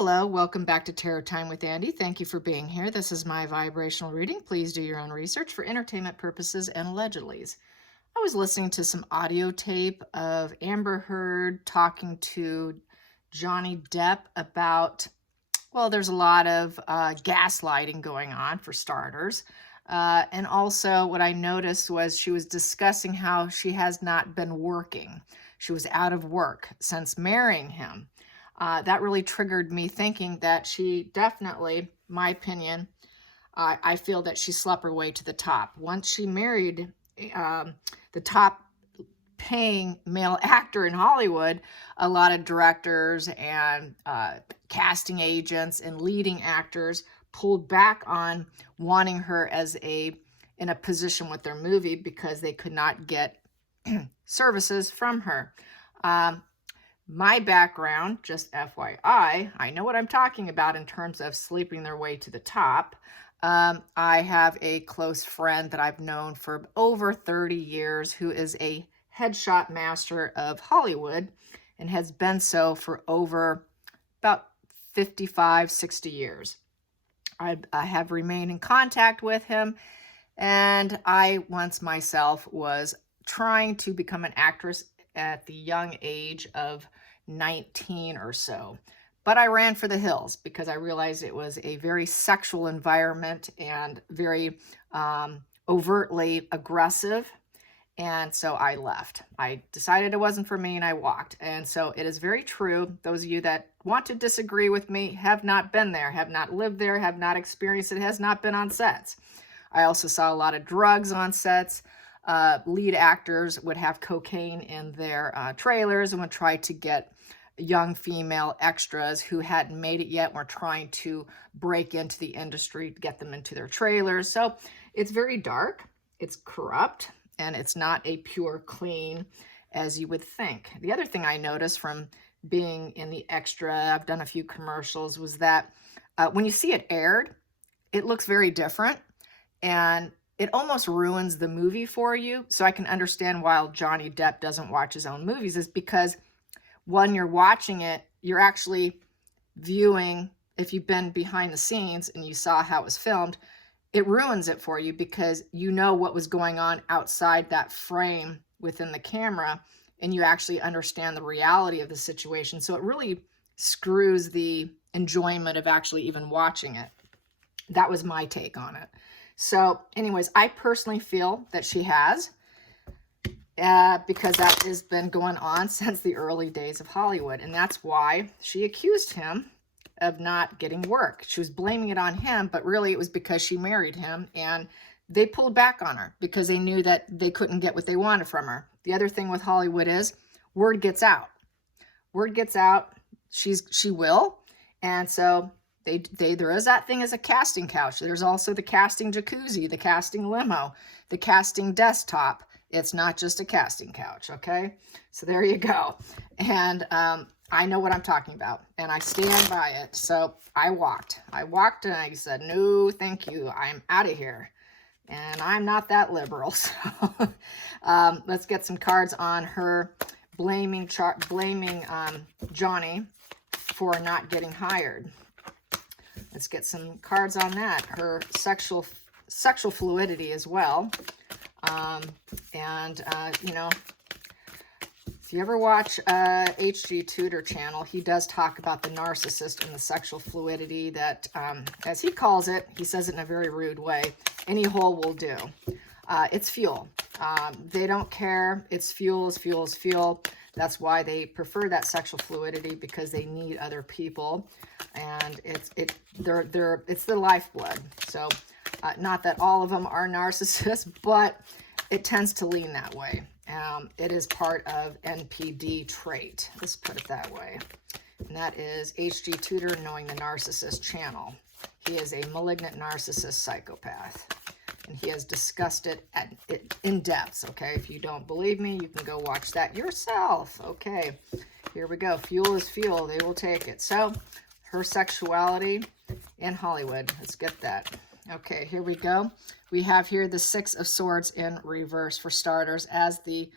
Hello, welcome back to Tarot Time with Andy. Thank you for being here. This is my vibrational reading. Please do your own research for entertainment purposes and allegedlys. I was listening to some audio tape of Amber Heard talking to Johnny Depp about, well, there's a lot of gaslighting going on, for starters. And also what I noticed was she was discussing how she has not been working. She was out of work since marrying him. That really triggered me thinking that she definitely, my opinion, I feel that she slept her way to the top. Once she married the top paying male actor in Hollywood, a lot of directors and casting agents and leading actors pulled back on wanting her in a position with their movie because they could not get services from her. My background, just FYI, I know what I'm talking about in terms of sleeping their way to the top. I have a close friend that I've known for over 30 years who is a headshot master of Hollywood and has been so for over about 55, 60 years. I have remained in contact with him, and I once myself was trying to become an actress at the young age of 19 or so. But I ran for the hills because I realized it was a very sexual environment and very overtly aggressive. And so I left. I decided it wasn't for me and I walked. And so it is very true. Those of you that want to disagree with me have not been there, have not lived there, have not experienced it, has not been on sets. I also saw a lot of drugs on sets. Lead actors would have cocaine in their trailers and would try to get young female extras who hadn't made it yet, were trying to break into the industry to get them into their trailers. So it's very dark, it's corrupt, and it's not a pure clean as you would think. The other thing I noticed from being in the extra, I've done a few commercials, was that when you see it aired, it looks very different. And it almost ruins the movie for you. So I can understand why Johnny Depp doesn't watch his own movies, is because when you're watching it, you're actually viewing, if you've been behind the scenes and you saw how it was filmed, it ruins it for you because you know what was going on outside that frame within the camera, and you actually understand the reality of the situation. So it really screws the enjoyment of actually even watching it. That was my take on it. So anyways, I personally feel that she has, because that has been going on since the early days of Hollywood. And that's why she accused him of not getting work. She was blaming it on him, but really it was because she married him, and they pulled back on her because they knew that they couldn't get what they wanted from her. The other thing with Hollywood is word gets out. Word gets out, she will. And so there is that thing as a casting couch. There's also the casting jacuzzi, the casting limo, the casting desktop. It's not just a casting couch, okay? So there you go. And I know what I'm talking about, and I stand by it. So I walked and I said, no, thank you. I'm out of here. And I'm not that liberal. So let's get some cards on her blaming Johnny for not getting hired. Let's get some cards on that. Her sexual fluidity as well. You know, if you ever watch HG Tudor channel, he does talk about the narcissist and the sexual fluidity that, as he calls it, he says it in a very rude way, any hole will do. It's fuel. They don't care. It's fuel is fuel is fuel. That's why they prefer that sexual fluidity, because they need other people, and it's the lifeblood. So not that all of them are narcissists, but it tends to lean that way. It is part of NPD trait. Let's put it that way. And that is HG Tudor, Knowing the Narcissist channel. He is a malignant narcissist psychopath, and he has discussed it in depth, okay? If you don't believe me, you can go watch that yourself. Okay, here we go. Fuel is fuel. They will take it. So her sexuality in Hollywood. Let's get that. Okay, here we go. We have here the Six of Swords in reverse for starters as the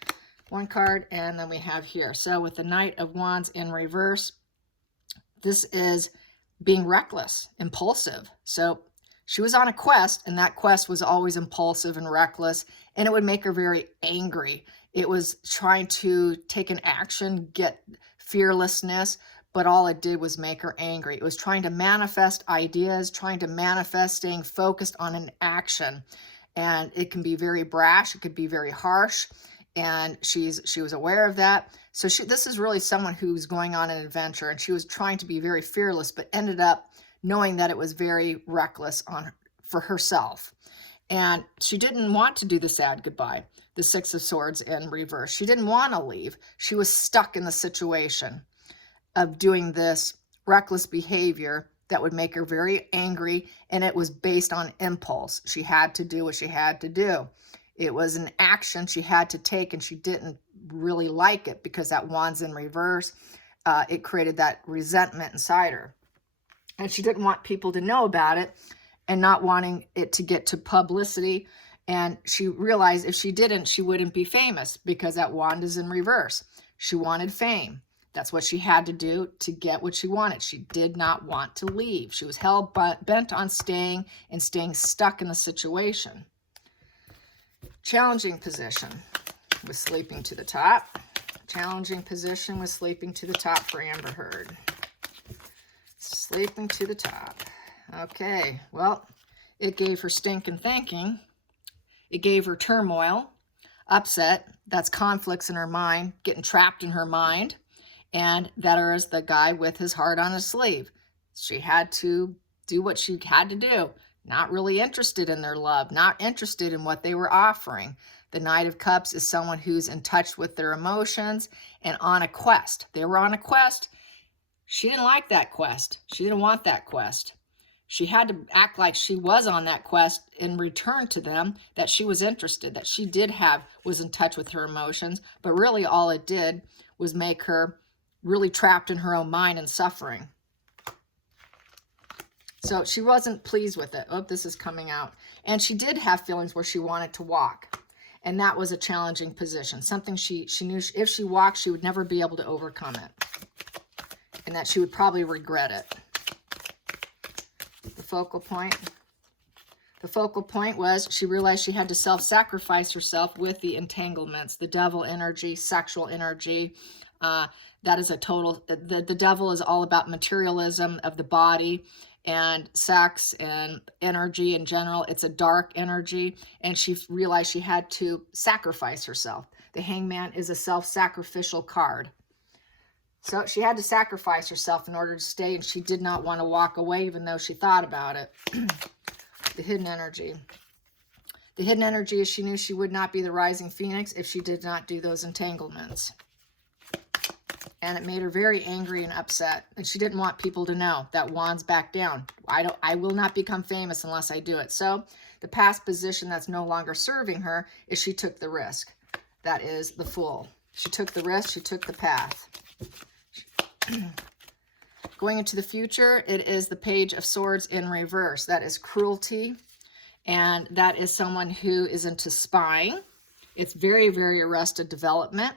one card, and then we have here. So with the Knight of Wands in reverse, this is being reckless, impulsive. So she was on a quest, and that quest was always impulsive and reckless, and it would make her very angry. It was trying to take an action, get fearlessness, but all it did was make her angry. It was trying to manifest ideas, trying to manifest, staying focused on an action. And it can be very brash, it could be very harsh, and she was aware of that. So this is really someone who's going on an adventure, and she was trying to be very fearless, but ended up knowing that it was very reckless for herself. And she didn't want to do the sad goodbye, the Six of Swords in reverse. She didn't want to leave. She was stuck in the situation of doing this reckless behavior that would make her very angry, and it was based on impulse. She had to do what she had to do. It was an action she had to take, and she didn't really like it because that wand's in reverse. It created that resentment inside her. And she didn't want people to know about it and not wanting it to get to publicity. And she realized if she didn't, she wouldn't be famous because that wand is in reverse. She wanted fame. That's what she had to do to get what she wanted. She did not want to leave. She was hell-bent on staying and staying stuck in the situation. Challenging position with sleeping to the top. Challenging position with sleeping to the top for Amber Heard. Sleeping to the top. Okay, well, it gave her stinking thinking. It gave her turmoil, upset. That's conflicts in her mind, getting trapped in her mind. And that is the guy with his heart on his sleeve. She had to do what she had to do. Not really interested in their love, not interested in what they were offering. The Knight of Cups is someone who's in touch with their emotions and on a quest. They were on a quest. She didn't like that quest. She didn't want that quest. She had to act like she was on that quest in return to them, that she was interested, that she was in touch with her emotions. But really all it did was make her really trapped in her own mind and suffering. So she wasn't pleased with it. Oh, this is coming out. And she did have feelings where she wanted to walk. And that was a challenging position. Something she knew if she walked, she would never be able to overcome it. And that she would probably regret it. The focal point. The focal point was she realized she had to self-sacrifice herself with the entanglements, the devil energy, sexual energy. That is a total, the devil is all about materialism of the body and sex and energy in general. It's a dark energy, and she realized she had to sacrifice herself. The Hangman is a self-sacrificial card. So she had to sacrifice herself in order to stay, and she did not want to walk away even though she thought about it. The hidden energy. The hidden energy is she knew she would not be the rising phoenix if she did not do those entanglements. And it made her very angry and upset. And she didn't want people to know that wand's back down. I will not become famous unless I do it. So the past position that's no longer serving her is she took the risk. That is the Fool. She took the risk. She took the path. Going into the future, it is the Page of Swords in reverse. That is cruelty. And that is someone who is into spying. It's very, very arrested development.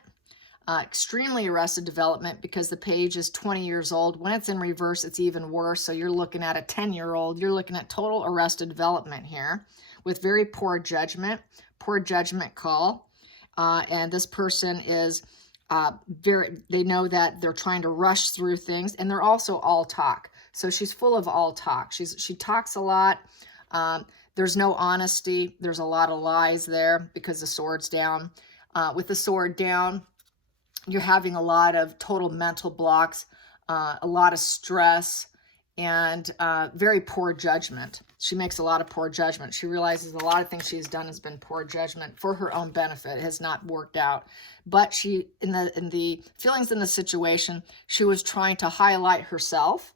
Extremely arrested development because the page is 20 years old. When it's in reverse, it's even worse. So you're looking at a 10-year-old. You're looking at total arrested development here with very poor judgment call. And this person is they know that they're trying to rush through things, and they're also all talk. So she's full of all talk. She talks a lot. There's no honesty. There's a lot of lies there because the sword's down. With the sword down, you're having a lot of total mental blocks, a lot of stress, and very poor judgment. She makes a lot of poor judgment. She realizes a lot of things she's done has been poor judgment for her own benefit. It has not worked out. But she, in the feelings in the situation, she was trying to highlight herself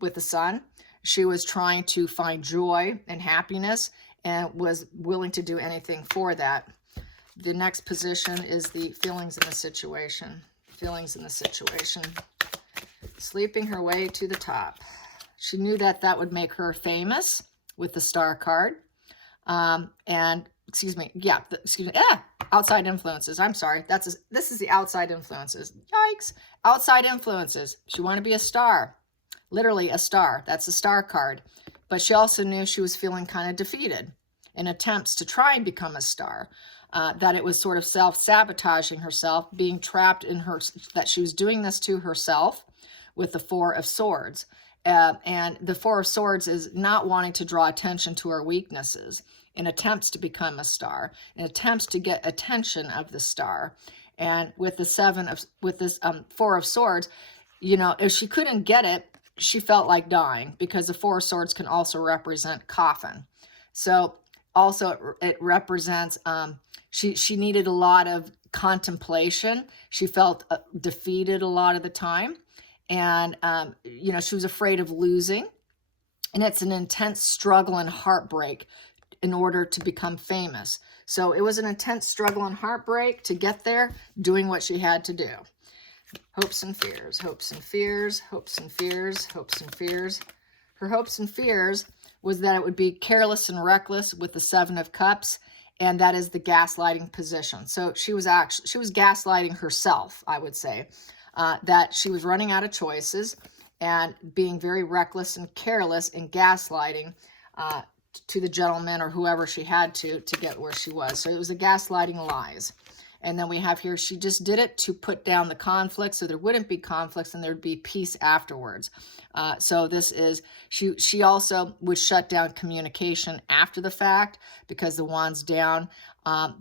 with the Sun. She was trying to find joy and happiness and was willing to do anything for that. The next position is the feelings in the situation. Feelings in the situation. Sleeping her way to the top. She knew that that would make her famous with the Star card. Outside influences. I'm sorry. This is the outside influences. Yikes. Outside influences. She wanted to be a star. literally a star. That's a star card. But she also knew she was feeling kind of defeated in attempts to try and become a star. That it was sort of self-sabotaging herself, being trapped in her, that she was doing this to herself with the Four of Swords. And the Four of Swords is not wanting to draw attention to her weaknesses in attempts to become a star, in attempts to get attention of the star. And with this Four of Swords, you know, if she couldn't get it, she felt like dying, because the Four of Swords can also represent coffin. So also it represents, she needed a lot of contemplation. She felt defeated a lot of the time. And, you know, she was afraid of losing. And it's an intense struggle and heartbreak in order to become famous. So it was an intense struggle and heartbreak to get there, doing what she had to do. Hopes and fears, hopes and fears, hopes and fears, hopes and fears. Her hopes and fears was that it would be careless and reckless with the Seven of Cups, and that is the gaslighting position. So she was gaslighting herself, I would say, that she was running out of choices and being very reckless and careless in gaslighting to the gentleman or whoever she had to get where she was. So it was a gaslighting lies. And then we have here, she just did it to put down the conflict so there wouldn't be conflicts and there'd be peace afterwards. So this is, she also would shut down communication after the fact because the wand's down.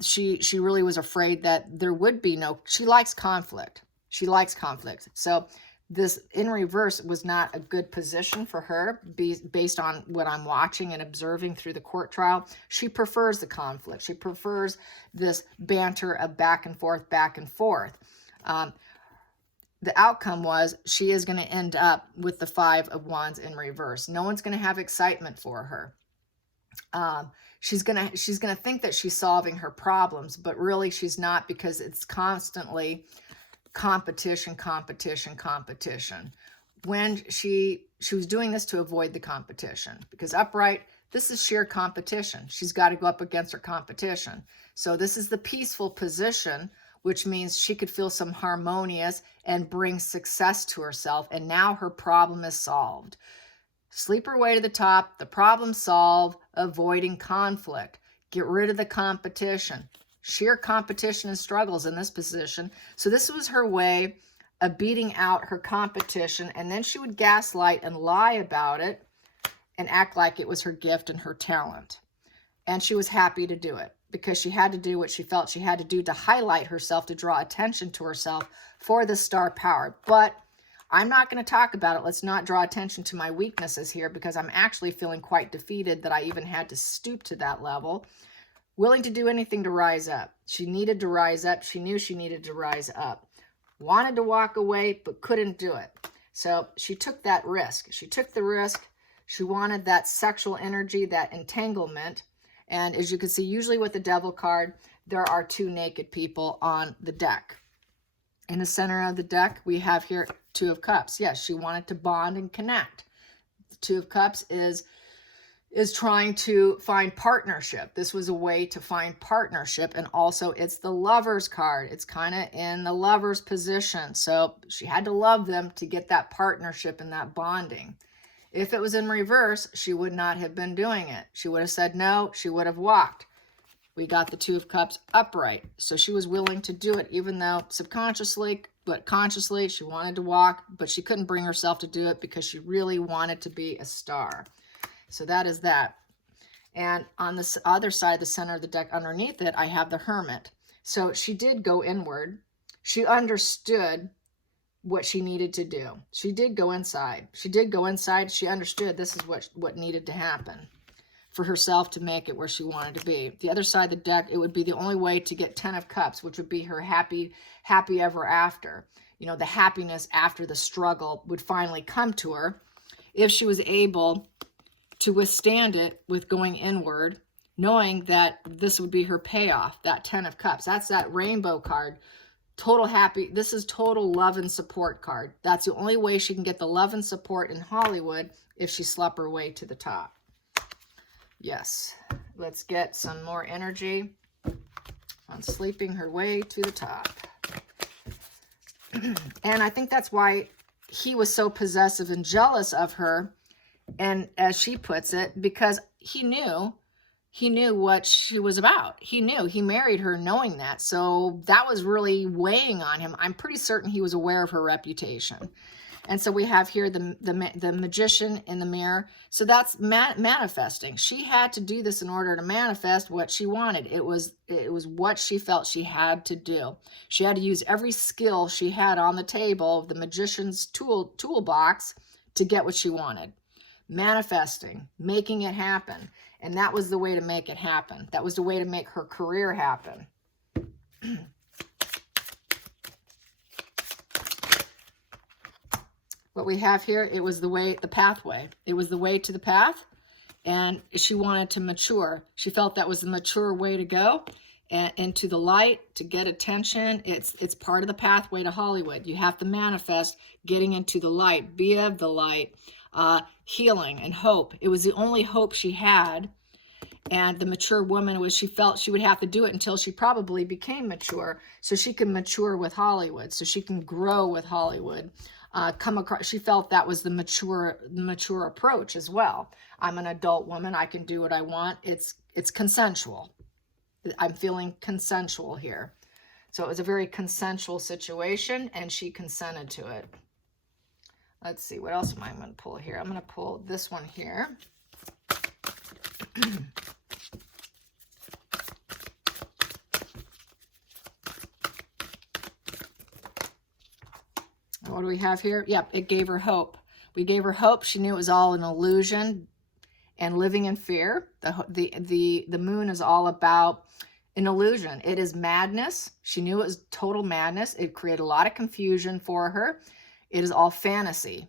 She really was afraid that there would be no, she likes conflict. She likes conflict. So this in reverse was not a good position for her based on what I'm watching and observing through the court trial. She prefers the conflict. She prefers this banter of back and forth, back and forth. The outcome was she is going to end up with the Five of Wands in reverse. No one's going to have excitement for her. She's gonna think that she's solving her problems, but really she's not, because it's constantly competition, competition, competition. When she was doing this to avoid the competition, because upright, this is sheer competition. She's got to go up against her competition. So this is the peaceful position, which means she could feel some harmonious and bring success to herself. And now her problem is solved. Sleep her way to the top, the problem solved, avoiding conflict. Get rid of the competition. Sheer competition and struggles in this position. So this was her way of beating out her competition, and then she would gaslight and lie about it and act like it was her gift and her talent. And she was happy to do it because she had to do what she felt she had to do to highlight herself, to draw attention to herself for the star power. But I'm not going to talk about it. Let's not draw attention to my weaknesses here, because I'm actually feeling quite defeated that I even had to stoop to that level. Willing to do anything to rise up. She needed to rise up. She knew she needed to rise up. Wanted to walk away, but couldn't do it. So she took that risk. She took the risk. She wanted that sexual energy, that entanglement. And as you can see, usually with the Devil card, there are two naked people on the deck. In the center of the deck, we have here Two of Cups. Yes, she wanted to bond and connect. The Two of Cups is trying to find partnership. This was a way to find partnership. And also it's the Lover's card. It's kind of in the Lover's position. So she had to love them to get that partnership and that bonding. If it was in reverse, she would not have been doing it. She would have said no. She would have walked. We got the Two of Cups upright. So she was willing to do it, even though subconsciously, but consciously, she wanted to walk, but she couldn't bring herself to do it because she really wanted to be a star. So that is that. And on this other side, the center of the deck underneath it, I have the Hermit. So she did go inward. She understood what she needed to do. She did go inside. She did go inside. She understood this is what needed to happen for herself to make it where she wanted to be. The other side of the deck, it would be the only way to get 10 of Cups, which would be her happy ever after. You know, the happiness after the struggle would finally come to her if she was able to withstand it with going inward, knowing that this would be her payoff, that 10 of Cups. That's that rainbow card. Total happy. This is total love and support card. That's the only way she can get the love and support in Hollywood, if she slept her way to the top. Yes. Let's get some more energy on sleeping her way to the top. And I think that's why he was so possessive and jealous of her, and as she puts it, because he knew what she was about. He knew. He married her knowing that. So that was really weighing on him. I'm pretty certain he was aware of her reputation. And so we have here the magician in the mirror. So that's manifesting. She had to do this in order to manifest what she wanted. It was what she felt she had to do. She had to use every skill she had on the table, the magician's toolbox, to get what she wanted. Manifesting, making it happen. And that was the way to make it happen. That was the way to make her career happen. What we have here, it was the pathway. It was the way to the path, and she wanted to mature. She felt that was the mature way to go, and into the light, to get attention. It's part of the pathway to Hollywood. You have to manifest getting into the light, be of the light, healing and hope. It was the only hope she had. And the mature woman was, she felt she would have to do it until she probably became mature, so she can mature with Hollywood, so she can grow with Hollywood. She felt that was the mature approach as well. I'm an adult woman. I can do what I want. It's consensual. I'm feeling consensual here. So it was a very consensual situation, and she consented to it. Let's see, what else am I going to pull here? I'm going to pull this one here. What do we have here? Yep, it gave her hope. We gave her hope. She knew it was all an illusion and living in fear. The moon is all about an illusion. It is madness. She knew it was total madness. It created a lot of confusion for her. It is all fantasy.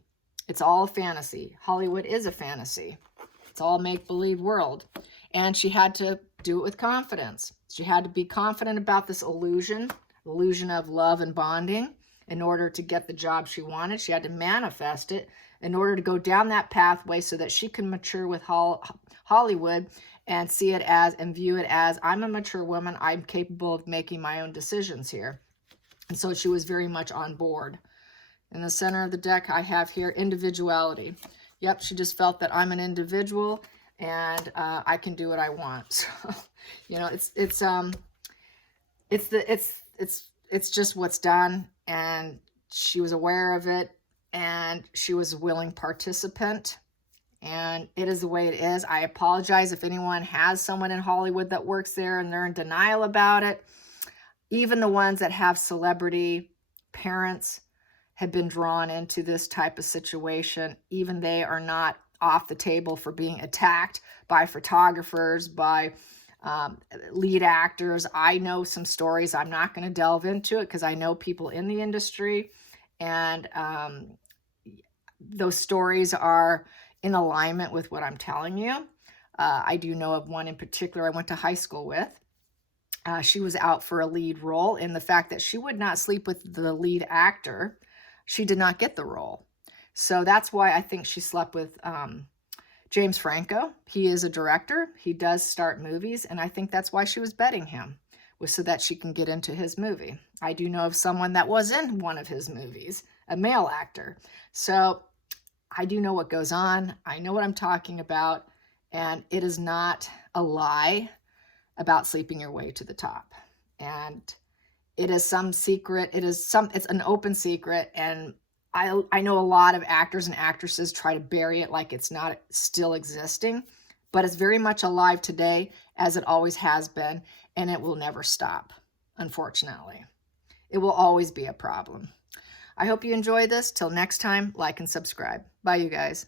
It's all a fantasy. Hollywood is a fantasy. It's all make-believe world. And she had to do it with confidence. She had to be confident about this illusion of love and bonding. In order to get the job she wanted, she had to manifest it in order to go down that pathway so that she can mature with Hollywood and see it as, and view it as, I'm a mature woman. I'm capable of making my own decisions here. And so she was very much on board. In the center of the deck, I have here individuality. Yep, she just felt that I'm an individual and I can do what I want. So, you know, it's just what's done, and she was aware of it, and she was a willing participant, and it is the way it is. I apologize if anyone has someone in Hollywood that works there and they're in denial about it. Even the ones that have celebrity parents have been drawn into this type of situation. Even they are not off the table for being attacked by photographers, by lead actors. I know some stories. I'm not going to delve into it because I know people in the industry, and those stories are in alignment with what I'm telling you. I do know of one in particular I went to high school with. She was out for a lead role, and the fact that she would not sleep with the lead actor, she did not get the role. So that's why I think she slept with James Franco. He is a director. He does start movies, and I think that's why she was betting him, was so that she can get into his movie. I do know of someone that was in one of his movies, a male actor. So I do know what goes on. I know what I'm talking about, and it is not a lie about sleeping your way to the top. And it is some secret. It's an open secret, and I know a lot of actors and actresses try to bury it like it's not still existing, but it's very much alive today, as it always has been, and it will never stop, unfortunately. It will always be a problem. I hope you enjoy this. Till next time, like and subscribe. Bye, you guys.